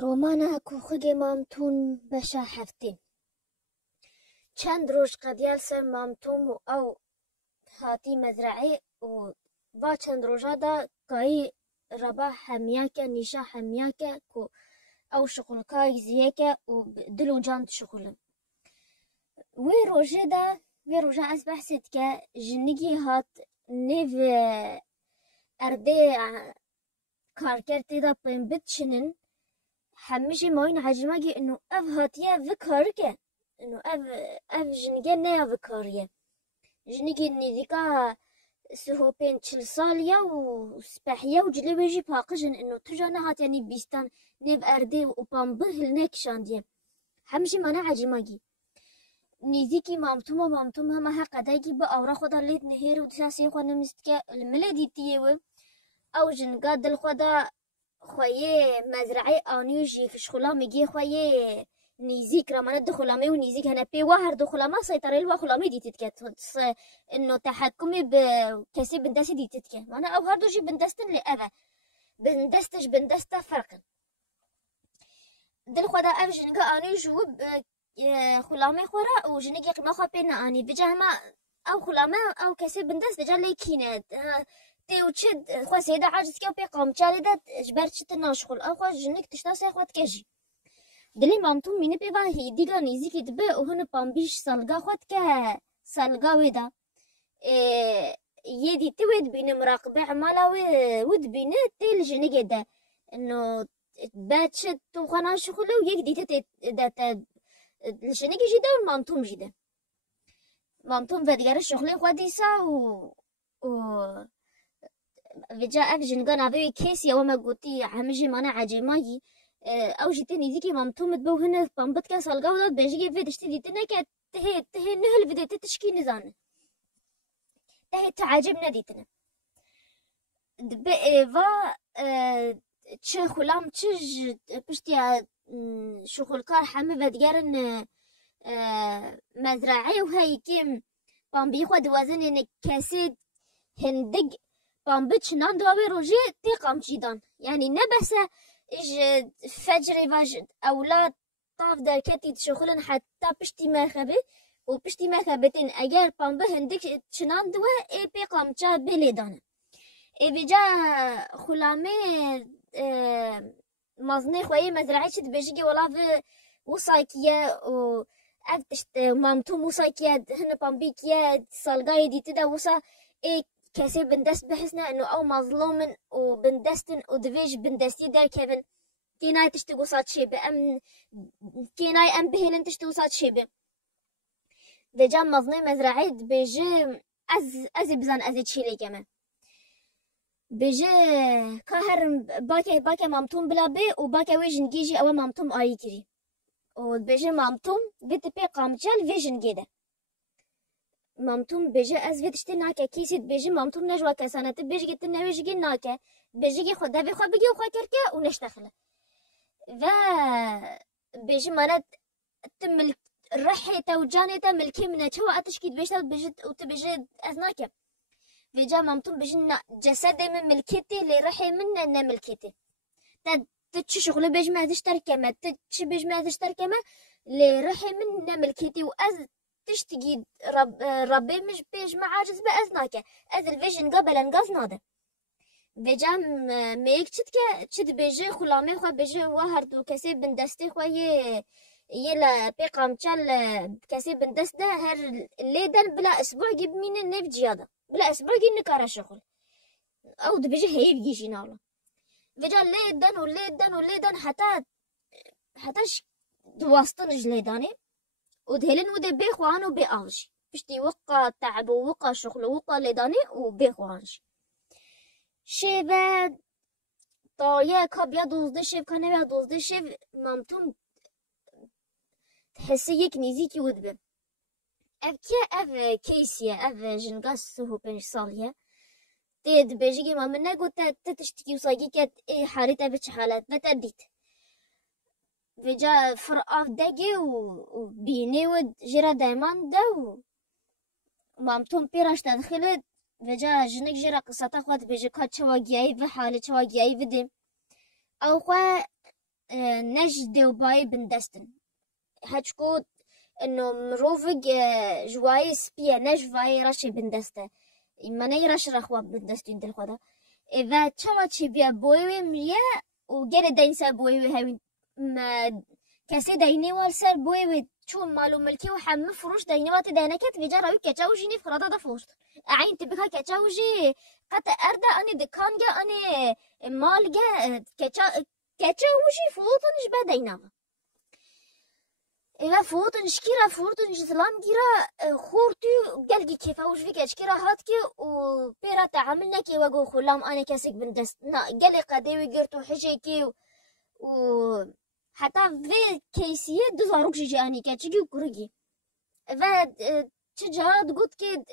رومانا کوخگ مامتون بشا هفته چند روز قدیال سر مامتون و او هاتی مزرعه و چند روزا دا کای ربا همیا که نیشا همیا که کو او شغل کای زیه که و دل و جان شغلم وی روژه از بحثت که جنگی هات نیو ارده کارکرتی دا پیم بتشنن همیشه ما این عجمه انه اف هاتیه و کارکه انه اف جنگه نه و کاریه جنگی ندیکا سهوپین 40 سالیا و سپحیه و جلویجی پاقجن انه تجانه هات یعنی بیستان نیو ارده و پامبه نکشاندیه همیشه ما عجمه نزیکی مامتوم همه حق دایگی با آورا خدا لید نهیر و دساسی خود نمیست که المله دیتیه و او جنگا دل خدا خویه مزرعه آنیوشی فشخلا میگی خویه نیزیک رامانه دخلامه و نیزیک هنه پی و هر دخلامه سیطره الوا خلامه دیتید که انو تحکمی به کسی بندستی دیتید که مانه او هر دوشی بندستن لعبه بندسته فرقن دل خدا او جنگا آنیوش و خلامه خورا و جنگی قیمه خواه پینا آنی بجا همه او خلامه او کسی بندست بجا لیکینه تيو تشد خو سيدا عاجز كاو بي قام تشالي دا جبرت شت ناشخل او خو جنك تشتا خوات كاجي دلي مامتوم ميني بي هي ديغا نيزيكي دبه وهن بامبيش سالغا خوات كا سالغا ويدا يدي تويد بين مراقبه عمالا ود بين تيل جنك دا انه باتشت تو خنا شغل ويك ديت دا الجنك جدا والمامتوم جدا مامتوم فديار الشغل خديسا و وجا اف جنگان اوی کسی او ما گوتی همه مانا عجمایی او جیت نیزی مامتومت بو هنه پامبت که سالگا وداد بهجی ویدشتی دیتنه که ته نهل ویدت تشکی نزانه ته تعجب ندیتنه دبه و چه خلام چه پشتی شغلکار همه و دیگرن مزرعه و هایی که پامبی خود وزن کسی هندگ بامبتش ناندوابي روجي تيقام جيدان يعني نبسه اج فجر واجد اولاد طاف دركتي تشغلن حتى بشتي مرخبه و بشتي مرخبتين اگر بامبه هندك چنان دوا اي بيقام جا بليدان اي بجا خلامه مزني خوي مزرعه شد بيجي ولا وصايكيه و افتشت مامتو وصايكيه هن بامبيكيه سالغاي دي تدا وصا اي کسی بندست بحسنا انه او مظلوم و بندستن و دویج بندستی در کبن کینای تشتگو سات شیبه ام کینای ام بهینن تشتگو سات شیبه ده جام مظنی مزرعید بیجه از بزن از چیلی کمه بیجه که هر باکه مامتون بلا بی و باکه وی جنگیجی او مامتون آیی کری و بیجه مامتون بیت پی قامچال وی جنگی ده مامتوم بيجي از ويدشتي ناكا كيسيت بيجي مامتوم نجوا كسانت بيجي جت نويجي ناكا بيجي خدا بخوا بيجي وخا كركا ونشتغل و بيجي مرات تمل رحي توجاني تملكي من شو اتشكيد بيجي بيجي وتبيجي از ناكا بيجا مامتوم بيجي جسد من ملكتي اللي رحي من ملكتي تتش شغل بيجي ما تشتركه ما تتش بيجي ما تشتركه ما اللي رحي من ملكتي واز تشتگی ربی مش بیش معاجز به از ناکه از الویژن قبل انقاز ناده بجام میک چد بیجه خلامه خو بیجه و هر دو کسی بندستی خو یه پیغام چال کسی بندست ده هر لیدن بلا اسبوع گیب مینه نفجیاده بلا اسبوع گی نکاره شغل او ده بیجه هیب گیشی نالا بجا لیدن حتاش دواستنش لیدانه ودهلن وده بيخوان وبيقاوش بشتي وقا تعب ووقا شغل ووقا لداني وبيخوانش شيبه طايا كابيا دوزده شيب كان بيا دوزده شيب مامتون تحسي يك نيزيكي ودبه اف كيسيا اف جنقاس هو 5 ساليه تيد بيجي مامنا قلت تشتكي وصايقي كات اي حالتها بتش حالات بتديت بجا فرقاف داگی و بینی و جرا دایمان دا و مامتون پیراش تدخلت بجا جنک جرا قصتا خواد بجا که چواگیایی و حال چواگیایی بدیم او خواه نجد وباي بندستن هاتشكو انه مروفق جواي سبيا نجواي راشي بندسته اما نيراش رخوا بندستين دل خدا اذا تشواتشي بيا بويوي مريا وقال داينسا بويوي هاوين ما كاسي دايني والسر بويوي شو مالو ملكي وحم فروش دايني واتي داينكت في جراوي كتاوجي ني فرادا دا فوشت عين تبكا كتاوجي قط اردا اني دكانجا اني مالجا كتاوجي فوطنش بداينا إذا فوطن شكيرا فوطن جسلام جيرا خورتي قلقي كيفا وش فيك شكيرا هاتكي وبيرا تعاملنا كي وقو خلام انا كاسك بندست نا قلي قديوي قرتو حجيكي حتى في كيسية دوزاروك جيجاني كاتشيكي وكوريكي إذا تجارات قلت كي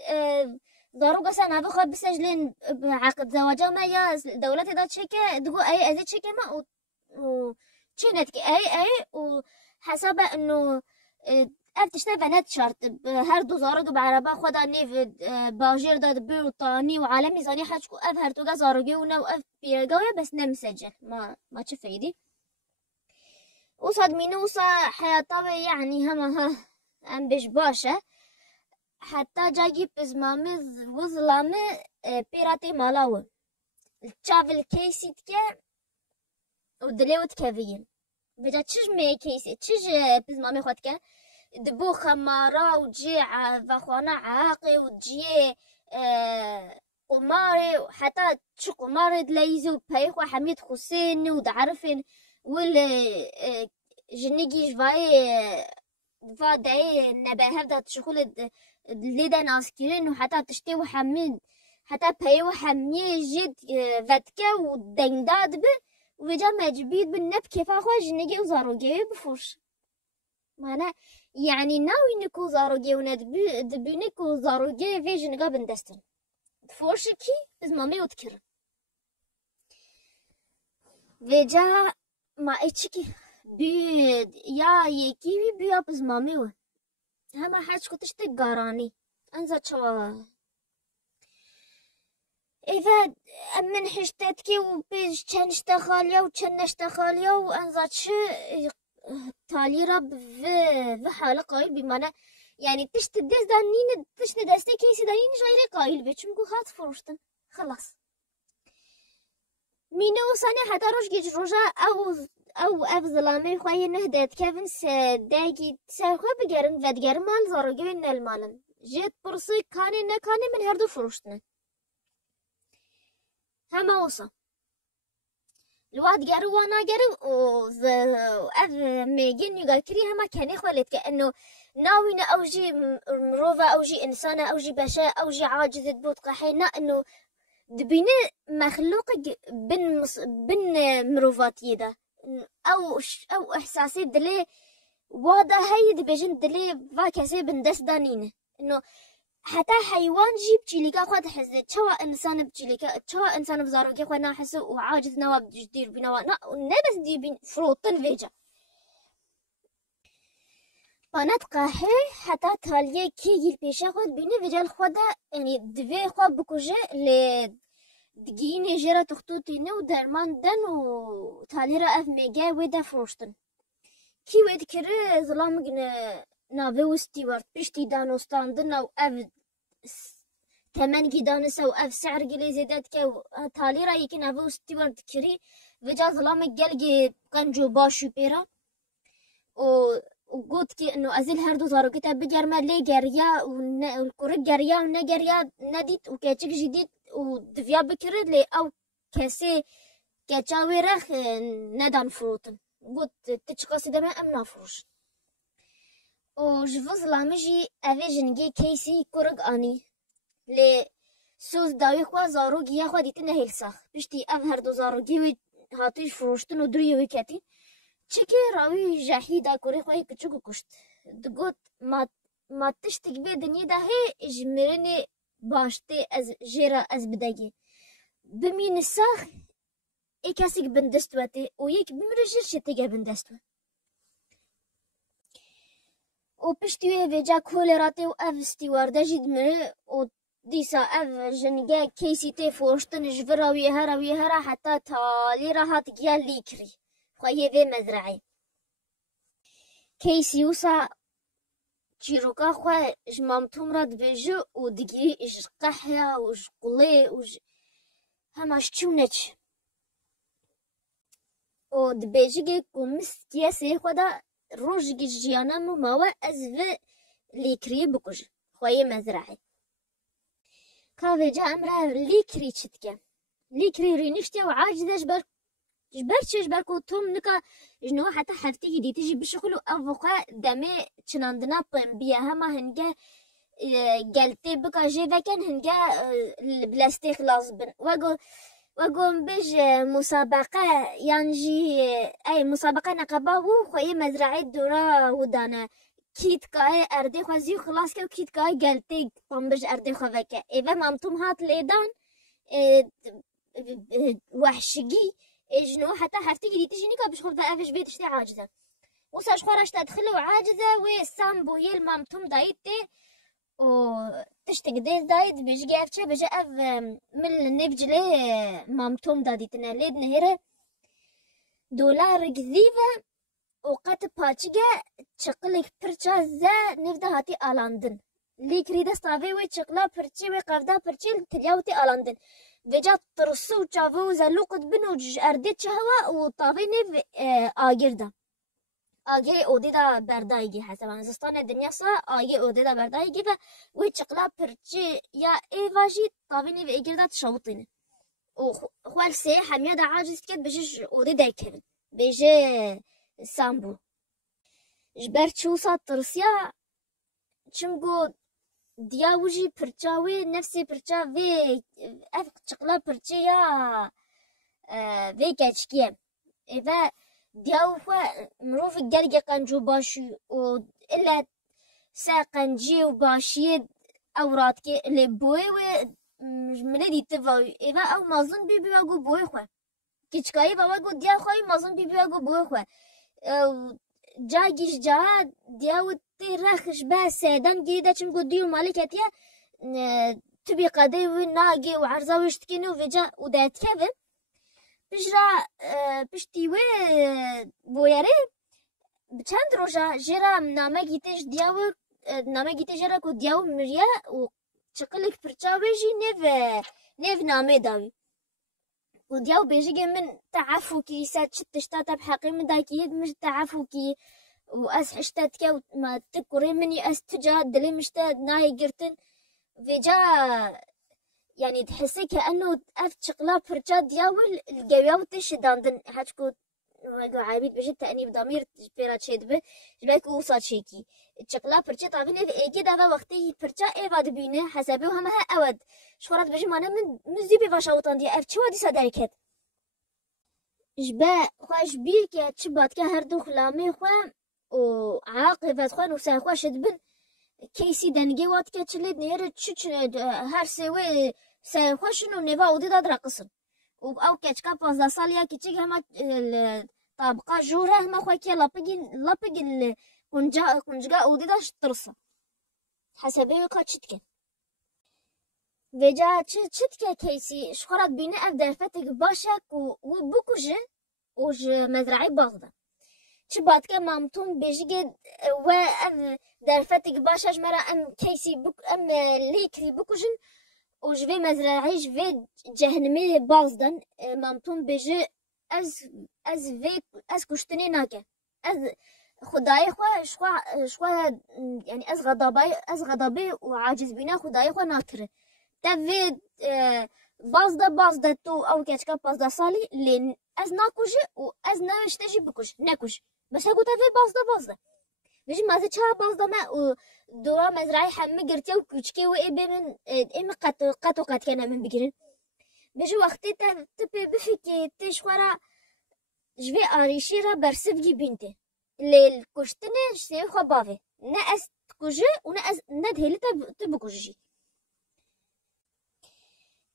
ضاروك سنة بخوا بسجلين بعقد زواجا ما يا دولتي دا تشيكي تقول اي ازي تشيكي ما و تشينتك اي وحسابه انه افتشتا بنات شرط هر دو زارق بعربا خدا نيف باجير داد بيو طاني وعالمي زاني حاجكو اف هر توغا زارقي ونا واف بيرقاويا بس نمسجل ما تشفيدي وصاد مينوصا حياطا يعني هما ام بيش باشا حتى جاي بزمامي وظلامي بيراتي مالاو التشافل كيسي تكا ودليو تكافيين بجا تشج مي كيسي تشج بزمامي خواتكا دبو خمارا وجي فاخوانا عاقي وجي قماري حتى تشو قماري دلايزو بايخوا حميد حسين ودعرفين وال جنيجي جواي فادعي نباهف دا تشغل ليدا ناسكيرين وحتى تشتي وحميد حتى باي وحمي جد فاتكا ودينداد ب وجا مجبيد بالنب كيف اخوا جنيجي وزاروجي بفوش مانا يعني ناوي نكو زاروجي وندبي نكو زاروجي في جنقا بندستن فورشكي بزمامي وتكر وجا ما اتشكي بيد يا يكيوي بيا بزمامي و هما حاج كنتش تقاراني انزا شوا إذا من حشتتكي وبيج تشنشتا خاليا وتشنشتا خاليا وانزا تش تالي رب في حالة قايل بمعنى يعني تشت الدس دانين تشت دستي كيسي دانين جايري قايل بيتشمكو خات فروشتن خلاص مينو وصاني حتى روش جيج روجا او اف ظلامي خواهي نهدت كيفن دايكي ساخوا بگرن ودگر مال زاروگوی نل مالن جيت برسي كاني نكاني من هردو فروشتن هما وصا الواد جارو وانا جارو اف ميجين يقال كري هما كان يخولت كأنه ناوينا اوجي مروفا اوجي انسانة اوجي بشاء اوجي عاجزة بوت قحينا انه دبيني مخلوق بن مروفات يدا او احساسي دلي وادا هاي دبيجن دلي فاكاسي بندس دانين انه حتى حيوان جيب تشيليكا خد حزة تشوا انسان بتشيليكا تشوا انسان بزاروكي خدنا حسه وعاجز نواب جدير بنوا نبس دي بين فروتن فيجا بنات قاحي حتى تاليه كي يجي البيشا خد بيني فيجا الخدا يعني دفي خوا بكوجي ل دقيني جرا تخطوطيني ودرمان دن وتالي رأف ميجا ويدا فروشتن كي ويد كري ظلام نافي وستيوارت بيشتي دانوستاندن او اف تمن جدانس او اف سعر جلي زيدات كو تالي رايي كي نافي وستيوارت كري فيجا ظلام جلجي قنجو باشو بيرا وقلت كي انه ازل هردو زارو كتاب بجرما لي جريا والكوريك جريا ونجريا نديت وكاتشك جديد ودفيا بكري لي او كاسي كاتشاوي رخ ندان فروتن قلت تشقاسي دما ام نفروش وجفوز لامجي اوه جنگي كيسي كورق اني لي سوز داوي خوا زارو گيا خوا ديتنا هيلساخ بشتي اف هردو زارو گي هاتيش فروشتن ودريوي كاتي چكي راوي جاحيدا كوري خواهي كچوكو كشت دقوت ما تشتك بي دنيا دا هي جمريني باشتي از جيرا از بداگي بمين الساخ اي كاسيك بندستواتي ويك بمرجر شتيگا بندستوا و پشتوی ویجا کولراتي و اف ستیوارده جید منه و دیسا اف جنگا کیسی تی فوشتن جوراوی هراوی هرا حتى تالي راحت گیا لیکری خواه وی مزرعه کیسی وسا چیروکا خواه اش مامتوم را دبیجه و دگیری اش قحیا و اش قله و هماش چونچ و دبیجه که کمست کیا سی خدا روش گی جیانا مو ماوا از و لیکری بکش خواه مزرعه كافي جا امرها ليكري تشتكا ليكري رينشتي وعاجزة جبر كو توم نكا جنو حتى حفتي دي تجي بشغلو افوقا دمي چناندنا بيا هما هنگا قلتي بكا جيدا كان هنگا بلاستيك لازبن وقوم بيج مسابقة يانجي اي مسابقة نقباو خوي مزرعي دورا ودانا کیت کای اردی خوازی خلاص که کیت کای گلتی پامبج اردی خوابکه ایوه مامتوم هات لیدان وحشگی اجنو حتی هفته گیری تجینی که بشخوب ده افش بیتشتی عاجزه وساش خورش تدخله وعاجزه و سام بویل مامتوم دایتی و تشتقديز دايد بيجي افشا بيجي اف من نبجلي مامتوم داديتنا ليد نهيره دولار كذيبه وقت پاچگه چقلک پرچا زه نفده هاتی آلاندن لیکری دستاوی وی چقلا پرچی وی قفده پرچی تلیاوتی آلاندن وجا ترسو چاوو زلوقت بنو اردی چهوا و طاوی نف آگیر دا آگیر اودی دا بردایگی حسابان زستان دنیا سا آگیر اودی دا بردایگی و وی چقلا پرچی یا ایواجی طاوی نف آگیر دا تشوطین و خوال سی حمیه دا عاجز کد بجش اودی دا کرن بجه سامبو جبر چوسا ترسيا چمگو دیاوجی پرچاوی نفسی پرچاوی افق چقلا پرچیا وی کچکیه ایوه دیاو خوا مروف گرگ قنجو باشی و الا سا قنجی و باشی اورات که لی بوی و منه دیته واوی ایوه او مازن بی بیواگو بوی خوا کچکایی واگو دیا خواهی مازن بی بیواگو بوی خوا جاگیش جا دیاو تی رخش با سیدان گیده چم گو دیو مالکتیه تبی قدی و ناگی و عرضاوشت کنو و جا و دایت که بجرا پشتی و بویره چند روزا جرا نامه گیتش دیاو نامه گیتش جرا کو دیاو مریا و چقلک پرچاویجی نف نامه داوی و دیاو بیجی من تعفو کی سات شتشتا تب حقی من داکید مش تعفو کی و از حشتت که ما تکوری منی از تجا دلی مشتا نای گرتن وجا يعني تحسي كأنه أف شقلا برجا دياول الجواب تشداندن هاتكو عابد بجد تأنيب ضمير بيرات شيد به جبك وصاد شيكي شقلا برجا طابين إيه كده وقتي برجا إيه بعد بينه حسابه وهمها أود شورات بجي مانا من مزدي بفاشاوطان دي أف شو هادي صدركت جبا خواش بير كي تشبات كهر دخلامي خوام وعاقبات خوان وساخوا شدبن كيسي دنجي وات كتشلد نير تشتش هر سوي ساخوشنو نيفا ودي داد رقصن او كتشكا 15 ساليا كيتشيك هما طابقه جوره هما خوكي لابيجن كونجا ودي داش ترصه حسبي كاتشتكن وجا تشتكا كيسي شخرات بينا اف درفتك باشك وبكوجه وج مزرعي باغدا چبات که مامتون بیشگی و ام درفتك باشش مرا ام کیسی بک ام لیکری بکوجن و جوی مزرعی جوی جهنمی بازدن مامتون بیشی از کشتنی نکه از خدای خوا يعني از غضبي وعاجز بنا خدای خوا ناكره تفي بازده تو او كاتشكا بازده صالي لين از ناكوجي و از ناشتجي بكوش ناكوش بس هقول تفي بازده بيجي ما زي بازده ما و دورا مزرعي حمي قرتي و كوشكي و اي من اي قاتو كان من بكرين بيجي وقتي تبي بفكي تشخورا جوي آريشي را برسفجي بنتي اللي كشتني شتي خبافي نا اس تكوجي و نا دهيلي تبكوجي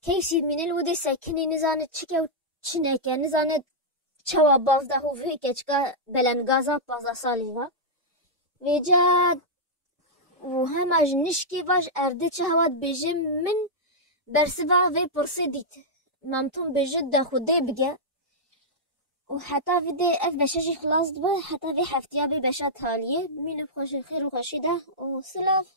كيسي من الودي ساكني نزانة تشكي و تشنكي نزانة تشوا بازده هو في كتشكا بلنغازا بازده صاليها ويجا وهما جنشكي باش اردي تشهوات بيجي من برسفا في برسي ديت مامتون بيجي دا خودي بگه وحتى في دي اف بشاشي خلاص دبا حتى في حفتيا ببشا تالية بمين بخوش الخير وخوشي ده وسلاف.